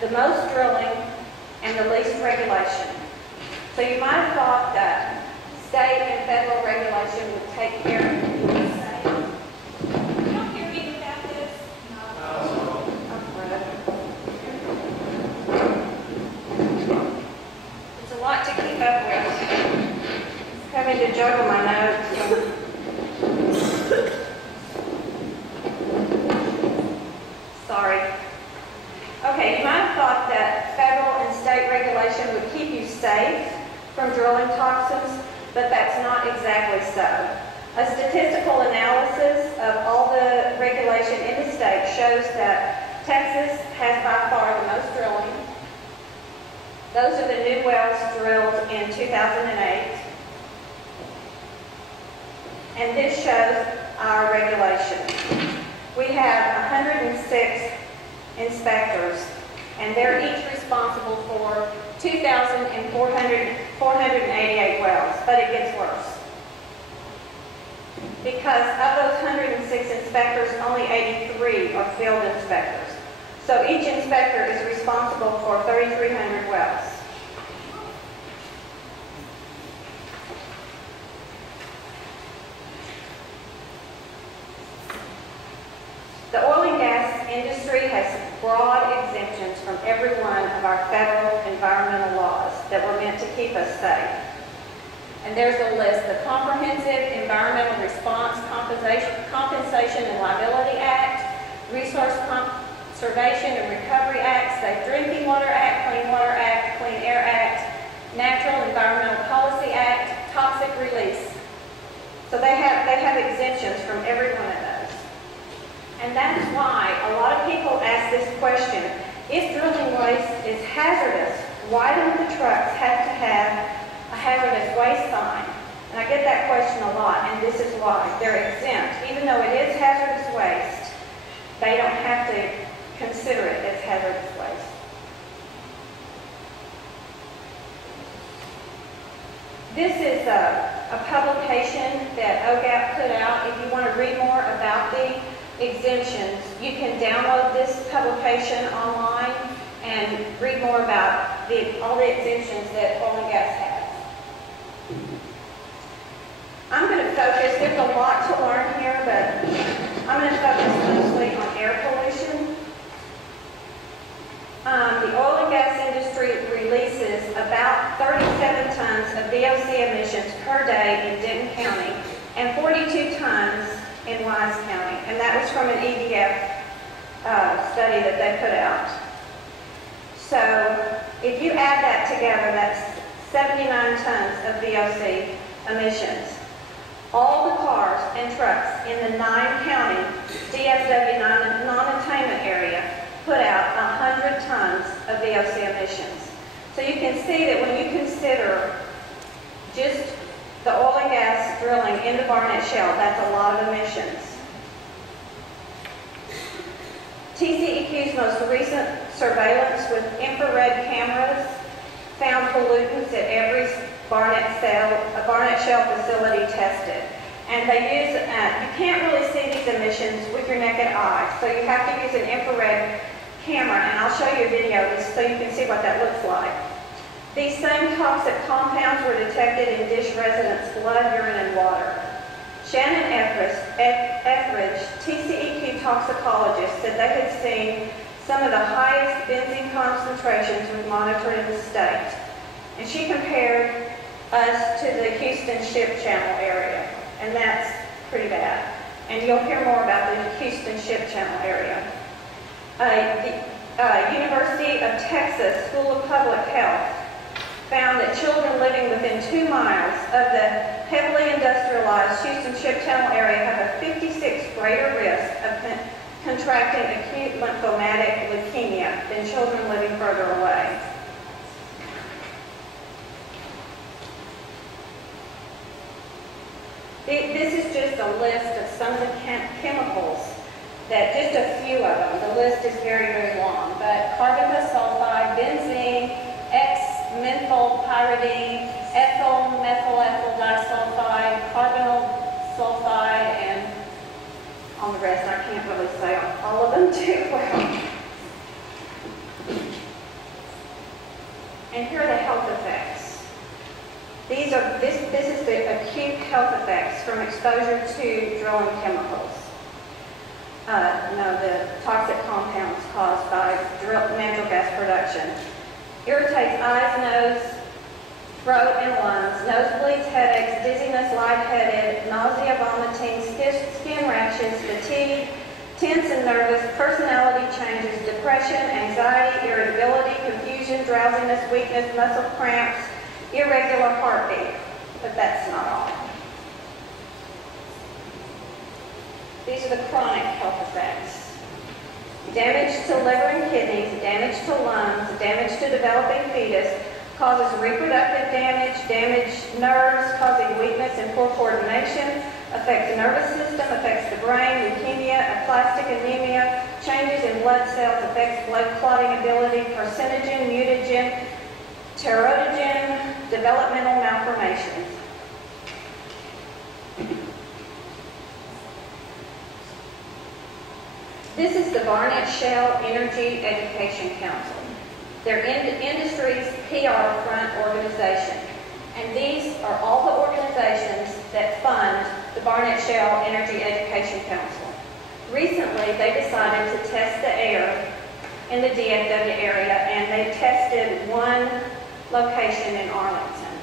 the most drilling and the least regulation. So you might have thought that state and federal regulation would take care of it. You don't hear me without this? No. It's a lot to keep up with. Having to juggle my notes. Sorry. Okay, you might have thought that federal and state regulation would keep you safe from drilling toxins, but that's not exactly so. A statistical analysis of all the regulation in the state shows that Texas has by far the most drilling. Those are the new wells drilled in 2008. And this shows our regulation. We have 106 inspectors, and they're each responsible for 2,488 wells, but it gets worse. Because of those 106 inspectors, only 83 are field inspectors. So each inspector is responsible for 3,300 wells. The oil and gas industry has broad exemptions from every one of our federal environmental laws that were meant to keep us safe. And there's a list: the Comprehensive Environmental Response Compensation and Liability Act, Resource Conservation and Recovery Act, Safe Drinking Water Act, Clean Water Act, Clean Air Act, Natural Environmental Policy Act, Toxic Release. So they have exemptions from every one of those. And that's why a lot of people ask this question: if drilling waste is hazardous, why don't the trucks have to have a hazardous waste sign? And I get that question a lot, and this is why. They're exempt. Even though it is hazardous waste, they don't have to consider it as hazardous waste. This is a publication that OGAP put out. If you want to read more about the exemptions, you can download this publication online and read more about all the exemptions that oil and gas has. I'm going to focus, there's a lot to learn here, but I'm going to focus mostly on air pollution. The oil and gas industry releases about 37 tons of VOC emissions per day in Denton County and 42 tons in Wise County, and that was from an EDF study that they put out. So if you add that together, that's 79 tons of VOC emissions. All the cars and trucks in the 9-county DFW non-attainment area put out 100 tons of VOC emissions. So you can see that when you consider just the oil and gas drilling in the Barnett Shale, that's a lot of emissions. TCEQ's most recent surveillance with infrared cameras found pollutants at every Barnett Shale facility tested. And they use, you can't really see these emissions with your naked eye, so you have to use an infrared camera, and I'll show you a video so you can see what that looks like. These same toxic compounds were detected in Dish residents' blood, urine, and water. Shannon Etheridge, TCEQ toxicologist, said they had seen some of the highest benzene concentrations we've monitored in the state. And she compared us to the Houston Ship Channel area, and that's pretty bad. And you'll hear more about the Houston Ship Channel area. The University of Texas School of Public Health found that children living within 2 miles of the heavily industrialized Houston Ship Channel area have a 56 greater risk of contracting acute lymphomatic leukemia than children living further away. This is just a list of some of the chemicals, just a few of them. The list is very, very long, but carbon bisulfide, benzene, X-methylpyridine, ethyl-methylethyl disulfide, carbonyl sulfide, and on the rest I can't really say all of them too well. And here are the health effects. This is the acute health effects from exposure to drilling chemicals. The toxic compounds caused by natural gas production. Irritates eyes, nose, throat, and lungs, nosebleeds, headaches, dizziness, lightheaded, nausea, vomiting, skin rashes, fatigue, tense and nervous, personality changes, depression, anxiety, irritability, confusion, drowsiness, weakness, muscle cramps, irregular heartbeat. But that's not all. These are the chronic health effects. Damage to liver and kidneys, damage to lungs, damage to developing fetus, causes reproductive damage, damaged nerves, causing weakness and poor coordination, affects the nervous system, affects the brain, leukemia, aplastic anemia, changes in blood cells, affects blood clotting ability, carcinogen, mutagen, teratogen, developmental malformations. This is the Barnett Shale Energy Education Council. They're industry's PR front organization. And these are all the organizations that fund the Barnett Shale Energy Education Council. Recently, they decided to test the air in the DFW area, and they tested one location in Arlington.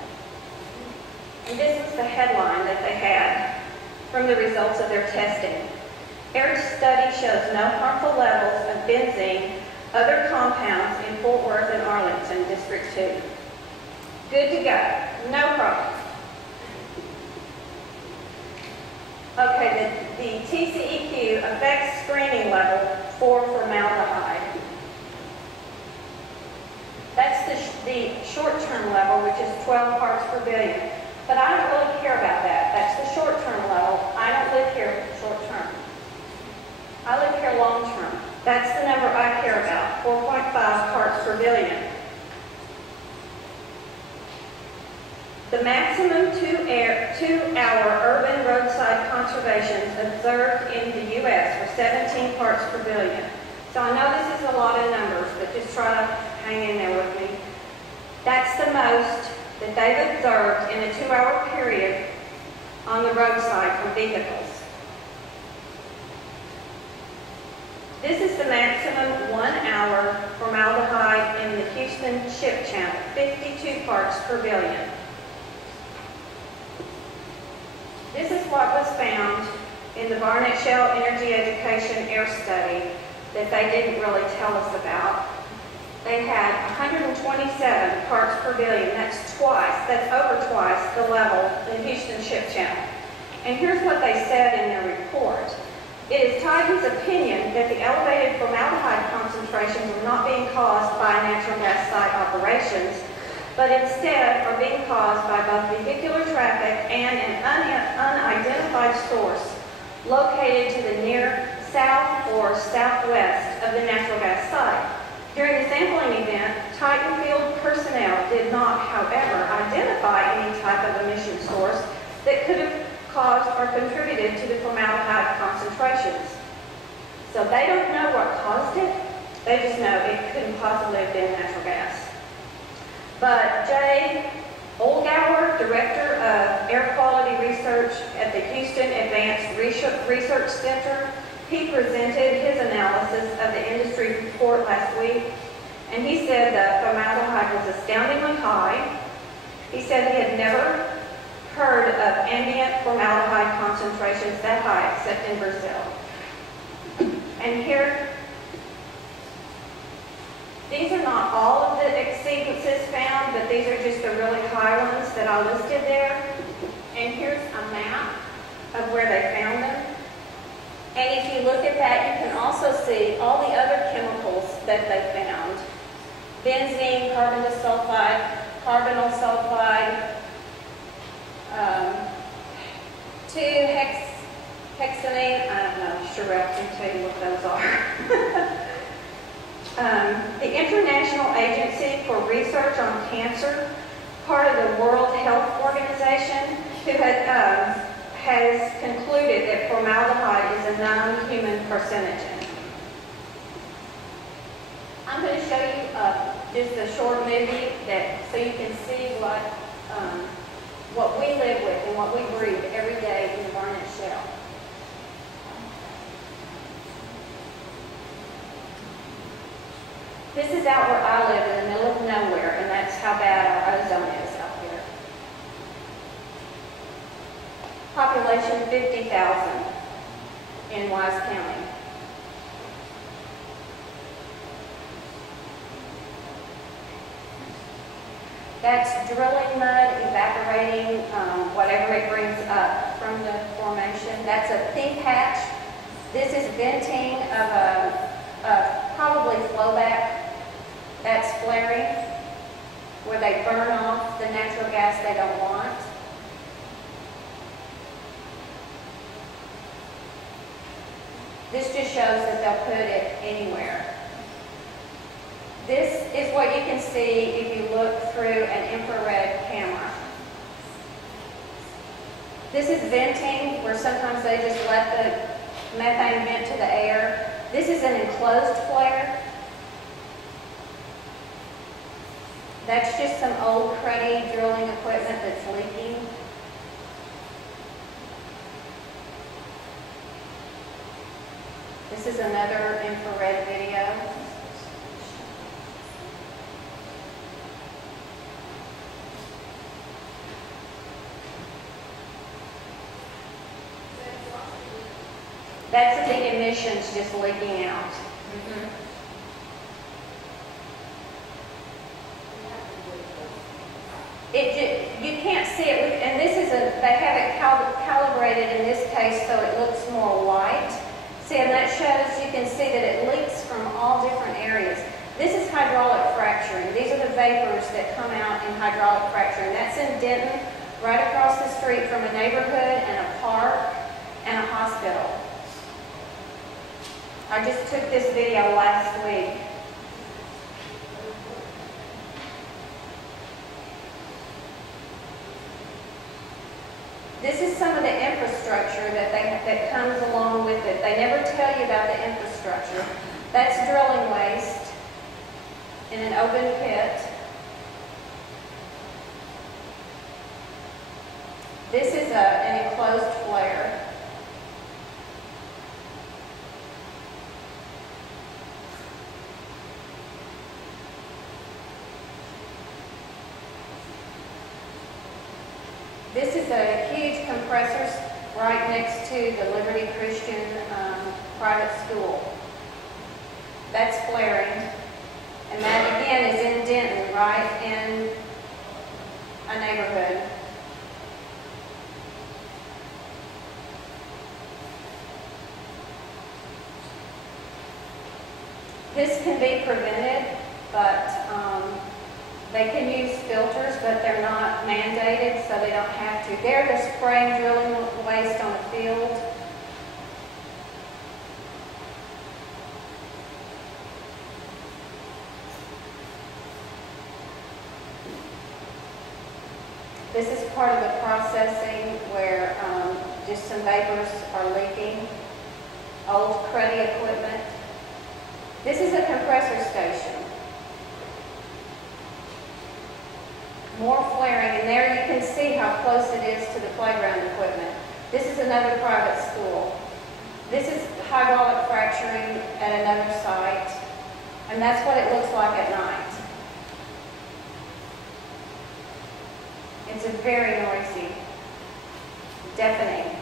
And this is the headline that they had from the results of their testing. Air study shows no harmful levels of benzene, other compounds in Fort Worth and Arlington, District 2. Good to go. No problem. Okay, the TCEQ affects screening level for formaldehyde. That's the short-term level, which is 12 parts per billion. But I don't really care about that. That's the short-term level. I don't live here short-term. I live here long-term. That's the number I care about, 4.5 parts per billion. The maximum two-hour urban roadside conservations observed in the U.S. were 17 parts per billion. So I know this is a lot of numbers, but just try to hang in there with me. That's the most that they've observed in a 2-hour period on the roadside for vehicles. This is the maximum 1-hour formaldehyde in the Houston Ship Channel, 52 parts per billion. This is what was found in the Barnett Shale Energy Education Air Study that they didn't really tell us about. They had 127 parts per billion. That's over twice the level in Houston Ship Channel. And here's what they said in their report. It is Titan's opinion that the elevated formaldehyde concentrations are not being caused by natural gas site operations, but instead are being caused by both vehicular traffic and an unidentified source located to the near south or southwest of the natural gas site. During the sampling event, Titan field personnel did not, however, identify any type of emission source that could have caused or contributed to the formaldehyde concentrations. So they don't know what caused it. They just know it couldn't possibly have been natural gas. But Jay Olgauer, Director of Air Quality Research at the Houston Advanced Research Center, he presented his analysis of the industry report last week, and he said that formaldehyde was astoundingly high. He said he had never heard of ambient formaldehyde concentrations that high except in Brazil. And here, these are not all of the exceedances found, but these are just the really high ones that I listed there. And here's a map of where they found them. And if you look at that, you can also see all the other chemicals that they found. Benzene, carbon disulfide, carbonyl sulfide, 2-hexanine, I don't know, Sherelle can tell you what those are. The International Agency for Research on Cancer, part of the World Health Organization, who has concluded that formaldehyde is a known human carcinogen. I'm going to show you just a short movie so you can see what we live with and what we breathe every day in the Barnett Shale. This is out where I live in the middle of nowhere, and that's how bad our ozone is out here. Population 50,000 in Wise County. That's drilling mud, evaporating whatever it brings up from the formation. That's a pink hatch. This is venting of a probably flowback. That's flaring, where they burn off the natural gas they don't want. This just shows that they'll put it anywhere. This is what you can see if you look through an infrared camera. This is venting, where sometimes they just let the methane vent to the air. This is an enclosed flare. That's just some old cruddy drilling equipment that's leaking. This is another infrared video. That's the emissions just leaking out. You can't see it, and this is they have it calibrated in this case so it looks more white. See, and that shows, you can see that it leaks from all different areas. This is hydraulic fracturing. These are the vapors that come out in hydraulic fracturing. That's in Denton, right across the street from a neighborhood and a park and a hospital. I just took this video last week. This is some of the infrastructure that comes along with it. They never tell you about the infrastructure. That's drilling waste in an open pit. This is an enclosed flare. This is a huge compressor right next to the Liberty Christian private school. That's flaring. And that again is in Denton, right in a neighborhood. This can be prevented, but they can use filters, but they're not mandated, so they don't have to. They're just spraying drilling waste on the field. This is part of the processing where just some vapors are leaking. Old cruddy equipment. This is a compressor station. More flaring, and there you can see how close it is to the playground equipment. This is another private school. This is hydraulic fracturing at another site, and that's what it looks like at night. It's a very noisy, deafening.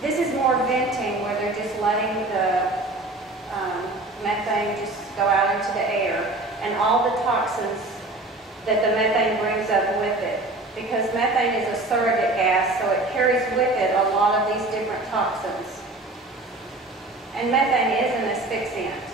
This is more venting, where they're just letting the methane just go out into the air, and all the toxins that the methane brings up with it. Because methane is a surrogate gas, so it carries with it a lot of these different toxins. And methane is an asphyxiant.